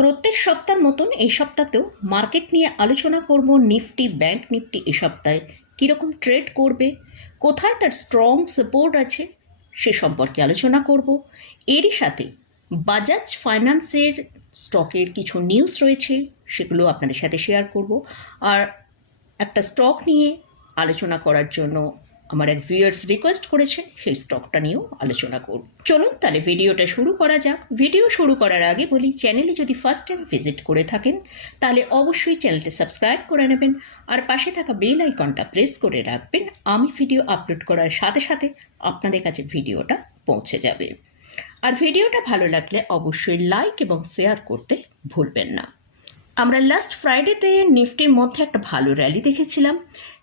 প্রত্যেক সপ্তাহের মতন এই সপ্তাহতেও মার্কেট নিয়ে আলোচনা করব নিফটি, ব্যাংক নিফটি এ সপ্তাহে। কীরকম ট্রেড করবে? কোথায় তার স্ট্রং সাপোর্ট আছে? সে সম্পর্কে আলোচনা করব। এরই সাথে বাজাজ ফাইন্যান্সের স্টকের কিছু নিউজ রয়েছে, সেগুলো আপনাদের সাথে শেয়ার করব। আর একটা স্টক নিয়ে আলোচনা করার জন্য আমার এক ভিউয়ার্স রিকোয়েস্ট করেছে, সেই স্টকটা নিয়েও আলোচনা করব। চলুন তাহলে ভিডিওটা শুরু করা যাক। ভিডিও শুরু করার আগে বলি চ্যানেলে যদি ফার্স্ট টাইম ভিজিট করে থাকেন, তাহলে অবশ্যই চ্যানেলটি সাবস্ক্রাইব করে নেবেন আর পাশে থাকা বেল আইকনটা প্রেস করে রাখবেন। আমি ভিডিও আপলোড করার সাথে সাথে আপনাদের কাছে ভিডিওটা পৌঁছে যাবে। আর ভিডিওটা ভালো লাগলে অবশ্যই লাইক এবং শেয়ার করতে ভুলবেন না। আমরা লাস্ট ফ্রাইডেতে নিফটির মধ্যে একটা ভালো র্যালি দেখেছিলাম।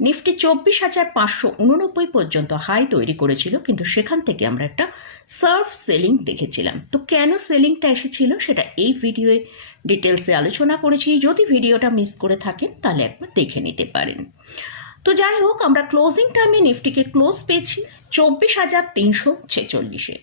নিফটি চব্বিশ হাজার পাঁচশো উননব্বই পর্যন্ত হাই তৈরি করেছিল, কিন্তু সেখান থেকে আমরা একটা সার্ভ সেলিং দেখেছিলাম। তো কেন সেলিংটা এসেছিল সেটা এই ভিডিওয়ে ডিটেলসে আলোচনা করেছি। যদি ভিডিওটা মিস করে থাকেন, তাহলে একবার দেখে নিতে পারেন। তো যাই হোক, আমরা ক্লোজিং টাইমে নিফটিকে ক্লোজ পেয়েছি, চব্বিশ হাজার তিনশো ছেচল্লিশে।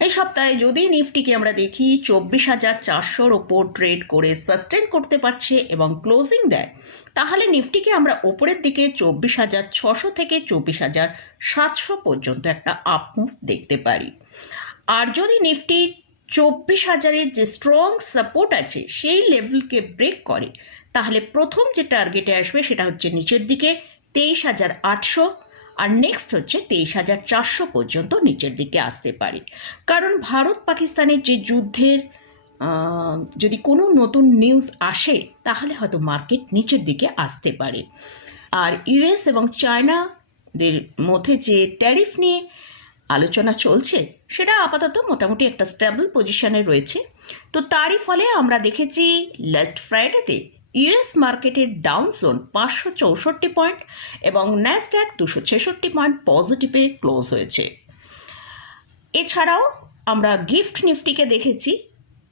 এই সপ্তাহে যদি নিফটিকে আমরা দেখি, চব্বিশ হাজার চারশোর ওপর ট্রেড করে সাস্টেন করতে পারছে এবং ক্লোজিং দেয়, তাহলে নিফটিকে আমরা ওপরের দিকে চব্বিশ হাজার ছশো থেকে চব্বিশ হাজার সাতশো পর্যন্ত একটা আপ মুভ দেখতে পারি। আর যদি নিফটি চব্বিশ হাজারের যে স্ট্রং সাপোর্ট আছে, সেই লেভেলকে ব্রেক করে, তাহলে প্রথম যে টার্গেটে আসবে সেটা হচ্ছে নিচের দিকে, তেইশ হাজার আটশো আর নেক্সট হচ্ছে তেইশ হাজার চারশো পর্যন্ত নিচের দিকে আসতে পারে। কারণ ভারত পাকিস্তানের যে যুদ্ধের যদি কোনো নতুন নিউজ আসে, তাহলে হয়তো মার্কেট নিচের দিকে আসতে পারে। আর ইউএস এবং চায়নাদের মধ্যে যে ট্যারিফ নিয়ে আলোচনা চলছে, সেটা আপাতত মোটামুটি একটা স্টেবল পজিশনে রয়েছে। তো তারই ফলে আমরা দেখেছি লাস্ট ফ্রাইডেতে ইউএস মার্কেটের ডাউন জোন পাঁচশো চৌষট্টি পয়েন্ট এবং ন্যাসড্যাক দুশো ছেষট্টি পয়েন্ট পজিটিভে ক্লোজ হয়েছে। এছাড়াও আমরা গিফট নিফটিকে দেখেছি,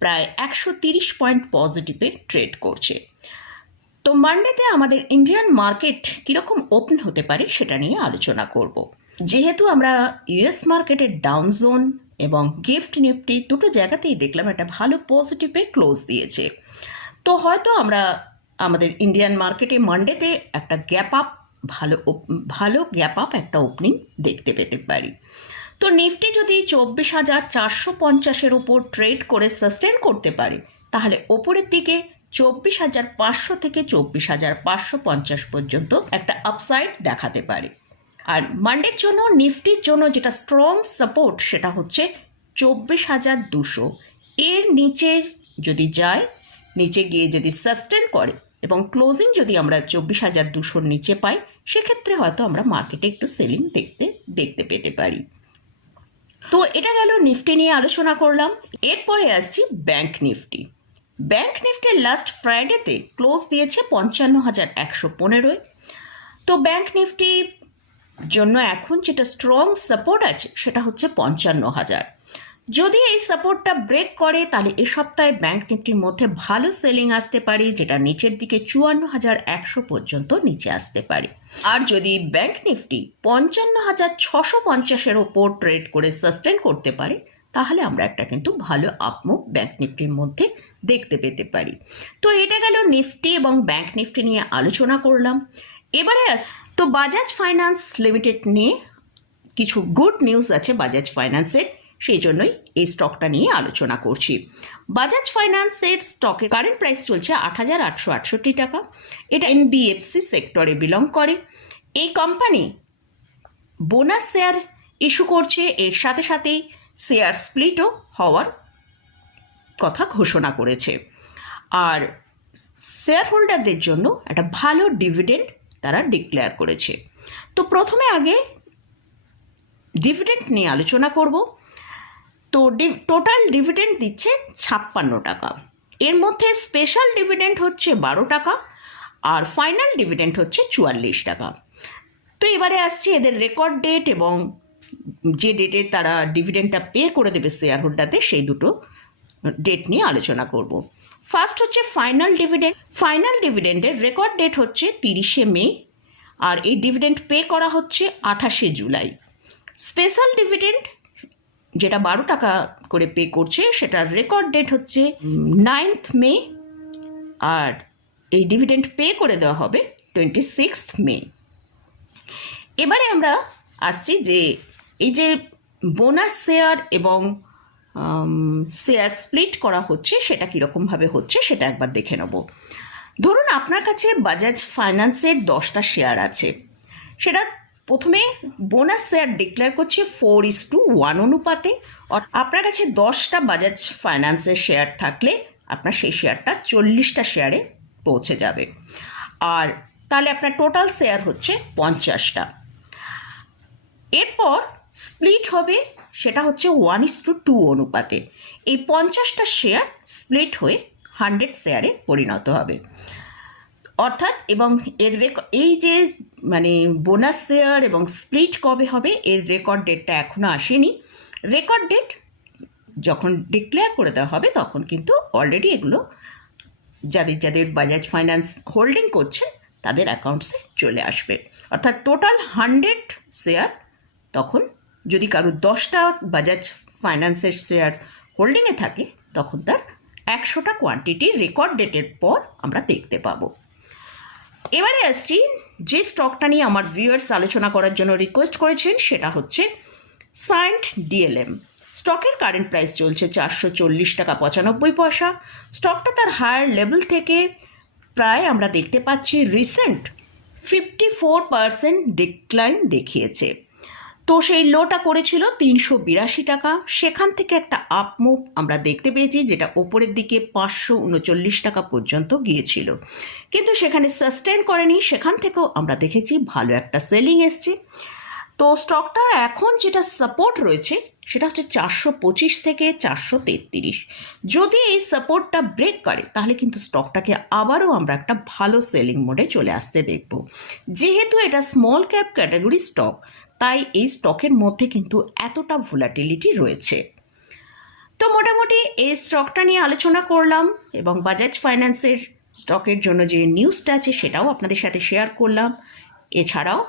প্রায় একশো তিরিশ পয়েন্ট পজিটিভে ট্রেড করছে। তো মানডেতে আমাদের ইন্ডিয়ান মার্কেট কীরকম ওপেন হতে পারে সেটা নিয়ে আলোচনা করব। যেহেতু আমরা ইউএস মার্কেটের ডাউন জোন এবং গিফট নিফটি দুটো জায়গাতেই দেখলাম একটা ভালো পজিটিভে ক্লোজ দিয়েছে। তো হয়তো আমরা আমাদের ইন্ডিয়ান মার্কেটে মানডেতে একটা গ্যাপ আপ ভালো ভালো গ্যাপ আপ একটা ওপেনিং দেখতে পেতে পারি। তো নিফটি যদি চব্বিশ হাজার চারশো পঞ্চাশের ওপর ট্রেড করে সাস্টেন করতে পারে, তাহলে ওপরের দিকে চব্বিশ হাজার পাঁচশো থেকে চব্বিশ হাজার পাঁচশো পঞ্চাশ পর্যন্ত একটা আপসাইড দেখাতে পারে। আর মান্ডের জন্য, নিফটির জন্য যেটা স্ট্রং সাপোর্ট সেটা হচ্ছে চব্বিশ হাজার দুশো। এর নিচে যদি যায় নিচে গিয়ে যদি সাস্টেন করে এবং ক্লোজিং যদি আমরা চব্বিশ হাজার দুশোর নিচে পাই, সেক্ষেত্রে হয়তো আমরা মার্কেটে একটু সেলিং দেখতে দেখতে পেতে পারি। তো এটা গেল নিফটি নিয়ে আলোচনা করলাম। এরপরে আসছি ব্যাংক নিফটি। ব্যাংক নিফটির লাস্ট ফ্রাইডেতে ক্লোজ দিয়েছে পঞ্চান্ন হাজার একশো পনেরোয় তো ব্যাংক নিফটি জন্য এখন যেটা স্ট্রং সাপোর্ট আছে, সেটা হচ্ছে পঞ্চান্ন হাজার। যদি এই সাপোর্টটা ব্রেক করে, তাহলে এ সপ্তাহে ব্যাংক নিফটির মধ্যে ভালো সেলিং আসতে পারে, যেটা নিচের দিকে চুয়ান্ন হাজার একশো পর্যন্ত নিচে আসতে পারে। আর যদি ব্যাংক নিফটি পঞ্চান্ন হাজার ছশো পঞ্চাশের ওপর ট্রেড করে সাস্টেন করতে পারে, তাহলে আমরা একটা কিন্তু ভালো আপমুভ ব্যাংক নিফটির মধ্যে দেখতে পেতে পারি। তো এটা গেল নিফটি এবং ব্যাংক নিফটি নিয়ে আলোচনা করলাম। এবারে আস, তো বাজাজ ফাইন্যান্স লিমিটেড নিয়ে কিছু গুড নিউজ আছে বাজাজ ফাইন্যান্সের সেই জন্যই এই স্টকটা নিয়ে আলোচনা করছি। বাজাজ ফাইন্যান্সের স্টকের কারেন্ট প্রাইস চলছে আট হাজার আটশো আটষট্টি টাকা। এটা এনবিএফসি সেক্টরে বিলং করে। এই কোম্পানি বোনাস শেয়ার ইস্যু করছে। এর সাথে সাথেই শেয়ার স্প্লিটও হওয়ার কথা ঘোষণা করেছে। আর শেয়ার হোল্ডারদের জন্য একটা ভালো ডিভিডেন্ড তারা ডিক্লেয়ার করেছে। তো প্রথমে আগে ডিভিডেন্ড নিয়ে আলোচনা করব। তো টোটাল ডিভিডেন্ড দিচ্ছে ছাপ্পান্ন টাকা। এর মধ্যে স্পেশাল ডিভিডেন্ড হচ্ছে বারো টাকা আর ফাইনাল ডিভিডেন্ড হচ্ছে চুয়াল্লিশ টাকা। তো এবারে আসছে এদের রেকর্ড ডেট এবং যে ডেটে তারা ডিভিডেন্ডটা পে করে দেবে শেয়ার হোল্ডারদের সেই দুটো ডেট নিয়ে আলোচনা করব। ফার্স্ট হচ্ছে ফাইনাল ডিভিডেন্ড ফাইনাল ডিভিডেন্ডের রেকর্ড ডেট হচ্ছে তিরিশে মে আর এই ডিভিডেন্ড পে করা হচ্ছে আঠাশে জুলাই। স্পেশাল ডিভিডেন্ড যেটা বারো টাকা করে পে করছে, সেটার রেকর্ড ডেট হচ্ছে নাইনথ মে আর এই ডিভিডেন্ড পে করে দেওয়া হবে টোয়েন্টি সিক্সথ মে এবারে আমরা আসছি যে এই যে বোনাস শেয়ার এবং শেয়ার স্প্লিট করা হচ্ছে, সেটা কীরকমভাবে হচ্ছে সেটা একবার দেখে নেব। ধরুন আপনার কাছে বাজাজ ফাইন্যান্সের দশটা শেয়ার আছে, সেটা প্রথমে বোনাস শেয়ার ডিক্লেয়ার করছে ফোর ইস টু ওয়ান অনুপাতে। আপনার কাছে দশটা বাজাজ ফাইন্যান্সের শেয়ার থাকলে আপনার সেই শেয়ারটা চল্লিশটা শেয়ারে পৌঁছে যাবে। আর তাহলে আপনার টোটাল শেয়ার হচ্ছে পঞ্চাশটা। এরপর স্প্লিট হবে সেটা হচ্ছে ওয়ান ইস টু টু অনুপাতে। এই পঞ্চাশটা শেয়ার স্প্লিট হয়ে হান্ড্রেড শেয়ারে পরিণত হবে। অর্থাৎ এবং এর এই যে মানে বোনাস শেয়ার এবং স্প্লিট কবে হবে, এর রেকর্ড ডেটটা এখনও আসেনি। রেকর্ড ডেট যখন ডিক্লেয়ার করে দেওয়া হবে, তখন কিন্তু অলরেডি এগুলো যাদের যাদের বাজাজ ফাইন্যান্স হোল্ডিং করছে, তাদের অ্যাকাউন্টসে চলে আসবে। অর্থাৎ টোটাল হান্ড্রেড শেয়ার তখন যদি কারোর দশটা বাজাজ ফাইন্যান্সের শেয়ার হোল্ডিংয়ে থাকে, তখন তার একশোটা কোয়ান্টিটি রেকর্ড ডেটের পর আমরা দেখতে পাবো। এবারে আসছি যে স্টকটা নিয়ে আমার ভিউয়ার্স আলোচনা করার জন্য রিকোয়েস্ট করেছেন, সেটা হচ্ছে সায়েন্ট ডিএলএম স্টকের কারেন্ট প্রাইস চলছে চারশো চল্লিশ টাকা পঁচানব্বই পয়সা। স্টকটা তার হায়ার লেভেল থেকে প্রায় আমরা দেখতে পাচ্ছি recent fifty four percent decline দেখিয়েছে। তো সেই লোটা করেছিল তিনশো বিরাশি টাকা। সেখান থেকে একটা আপ মুভ আমরা দেখতে পেয়েছি, যেটা ওপরের দিকে পাঁচশো উনচল্লিশ টাকা পর্যন্ত গিয়েছিল। কিন্তু সেখানে সাস্টেন করেনি, সেখান থেকেও আমরা দেখেছি ভালো একটা সেলিং এসছে। তো স্টকটার এখন যেটা সাপোর্ট রয়েছে, সেটা হচ্ছে চারশো পঁচিশ থেকে চারশো তেত্রিশ। যদি এই সাপোর্টটা ব্রেক করে, তাহলে কিন্তু স্টকটাকে আবারও আমরা একটা ভালো সেলিং মোডে চলে আসতে দেখব। যেহেতু এটা স্মল ক্যাপ ক্যাটাগরি স্টক তাই এই স্টকের মধ্যে কিন্তু এতটা ভোলাটিলিটি রয়েছে। তো মোটামুটি এই স্টকটা নিয়ে আলোচনা করলাম এবং বাজাজ ফাইন্যান্সের স্টকের জন্য যে নিউজটা আছে সেটাও আপনাদের সাথে শেয়ার করলাম। এছাড়াও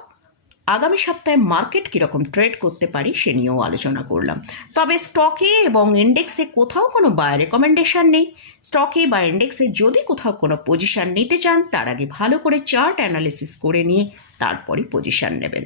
আগামী সপ্তাহে মার্কেট কীরকম ট্রেড করতে পারি সে নিয়েও আলোচনা করলাম। তবে স্টকে এবং ইন্ডেক্সে কোথাও কোনো বাই রেকমেন্ডেশন নেই। স্টকে বা ইন্ডেক্সে যদি কোথাও কোনো পজিশান নিতে চান, তার আগে ভালো করে চার্ট অ্যানালিসিস করে নিয়ে তারপরে পজিশান নেবেন।